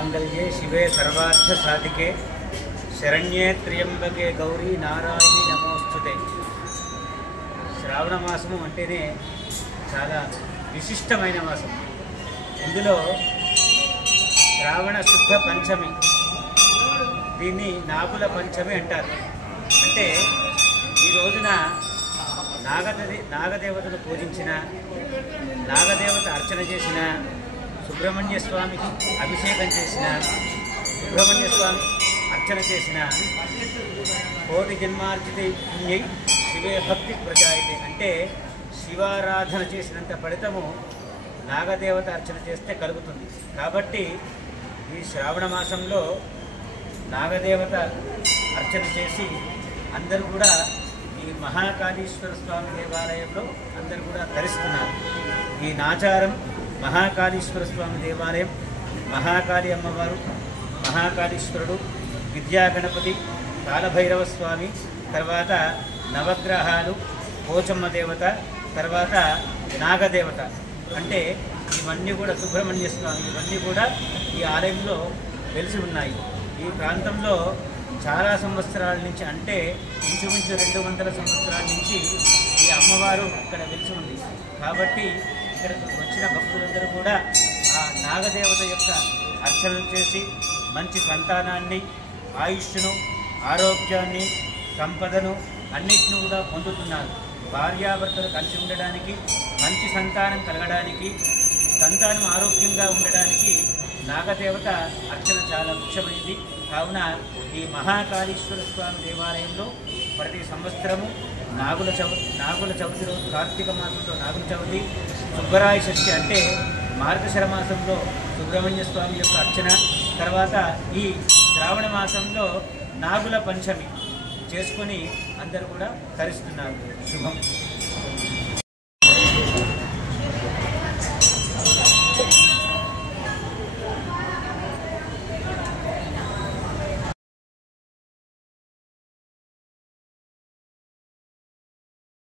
మాంగళ్యే శివే సర్వార్థ సాధికే శరణ్యే త్ర్యంబకే గౌరీ నారాయణి నమోస్తుతే. శ్రావణ మాసము అంటేనే చాలా విశిష్టమైన మాసం. ఇందులో శ్రావణ శుద్ధ పంచమి, దీన్ని నాగుల పంచమి అంటారు. అంటే ఈ రోజున నాగదేవతను పూజించిన, నాగదేవత అర్చన చేసిన, సుబ్రహ్మణ్య స్వామికి అభిషేకం చేసిన, సుబ్రహ్మణ్య స్వామి అర్చన చేసిన కోటి జన్మార్జిత పుణ్యై శివే భక్తి ప్రజాయితే. అంటే శివారాధన చేసినంత ఫలితము నాగదేవత అర్చన చేస్తే కలుగుతుంది. కాబట్టి ఈ శ్రావణ మాసంలో నాగదేవత అర్చన చేసి అందరూ కూడా ఈ మహాకాళీశ్వర స్వామి దేవాలయంలో అందరూ కూడా ధరిస్తున్నారు. ఈ నాచారం మహాకాళీశ్వర స్వామి దేవాలయం, మహాకాళి అమ్మవారు, మహాకాళీశ్వరుడు, విద్యాగణపతి, కాలభైరవ స్వామి, తర్వాత నవగ్రహాలు, పోచమ్మ దేవత, తర్వాత నాగదేవత. అంటే ఇవన్నీ కూడా సుబ్రహ్మణ్య స్వామి, ఇవన్నీ కూడా ఈ ఆలయంలో వెలిసి ఉన్నాయి. ఈ ప్రాంతంలో చాలా సంవత్సరాల నుంచి, అంటే ఇంచుమించు 200 సంవత్సరాల నుంచి ఈ అమ్మవారు ఇక్కడ వెలిసి ఉంది. కాబట్టి ఇక్కడికి వచ్చిన భక్తులందరూ కూడా ఆ నాగదేవత యొక్క అర్చనలు చేసి మంచి సంతానాన్ని, ఆయుష్ను, ఆరోగ్యాన్ని, సంపదను అన్నిటిని కూడా పొందుతున్నారు. భార్యాభర్తలు కలిసి ఉండడానికి, మంచి సంతానం కలగడానికి, సంతానం ఆరోగ్యంగా ఉండడానికి నాగదేవత అర్చన చాలా ముఖ్యమైనది. కావున ఈ మహాకాళీశ్వర స్వామి దేవాలయంలో ప్రతి సంవత్సరము నాగుల చవితి రోజు, కార్తీక మాసంలో నాగుల చవితి, సుబ్బరాయ షష్ఠి అంటే మార్గశిర మాసంలో సుబ్రహ్మణ్య స్వామి యొక్క అర్చన, తర్వాత ఈ శ్రావణ మాసంలో నాగుల పంచమి చేసుకొని అందరూ కూడా తరిస్తున్నారు. శుభం.